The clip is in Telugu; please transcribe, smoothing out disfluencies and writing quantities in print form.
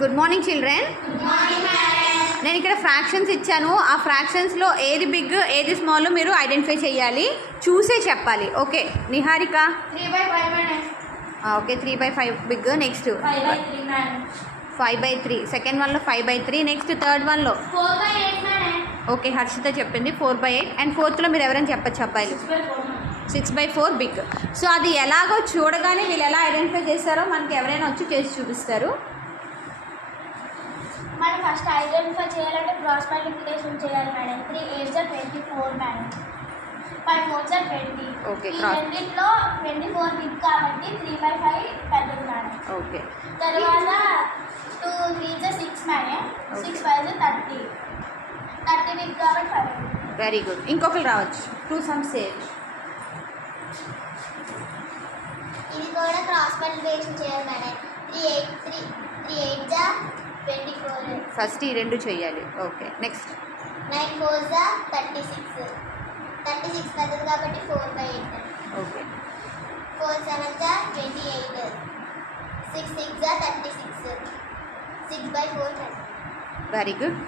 Good morning children. నేను ఇక్కడ ఫ్రాక్షన్స్ ఇచ్చాను. ఆ ఫ్రాక్షన్స్లో ఏది బిగ్ ఏది స్మాల్ మీరు ఐడెంటిఫై చేయాలి, చూసే చెప్పాలి. Okay Niharika? 3/5. Okay 3/5 big. Next 5/3. Second వన్లో 5/3. నెక్స్ట్ థర్డ్ వన్లో 4/8. ఓకే హర్షిత చెప్పింది 4/8. అండ్ ఫోర్త్లో మీరు ఎవరైనా చెప్పచ్చు అబ్బాయిలు. 6/4 బిగ్. సో అది ఎలాగో చూడగానే వీళ్ళు ఎలా ఐడెంటిఫై చేస్తారో మనకి ఎవరైనా వచ్చి చేసి చూపిస్తారు. మనం ఫస్ట్ ఐడెంటిఫై చేయాలంటే క్రాస్ మల్టిప్లికేషన్ చేయాలి madam. 3 8s are 24 madam. 5 4s are 20. Okay ఈ రెండింటిలో 24 బిగ్ కాబట్టి 3/5 పెద్దది మేడం. ఓకే తర్వాత 2 3s are 6 madam. 6 5s are 30. 30 big కాబట్టి 5. Very good. ఇంకొకరు రావచ్చు. 2 sums సేవ్. ఇది కూడా క్రాస్ మల్టిప్లికేషన్ చేయాలి మేడం. 3 8s are 24. ఫస్ట్ ఈ రెండు చేయాలి. Okay next 9 4s are 36. 36 పెద్దది కాబట్టి 4/8. Okay 4 7s are 28. 6 6s are 36. 6/4. Very good.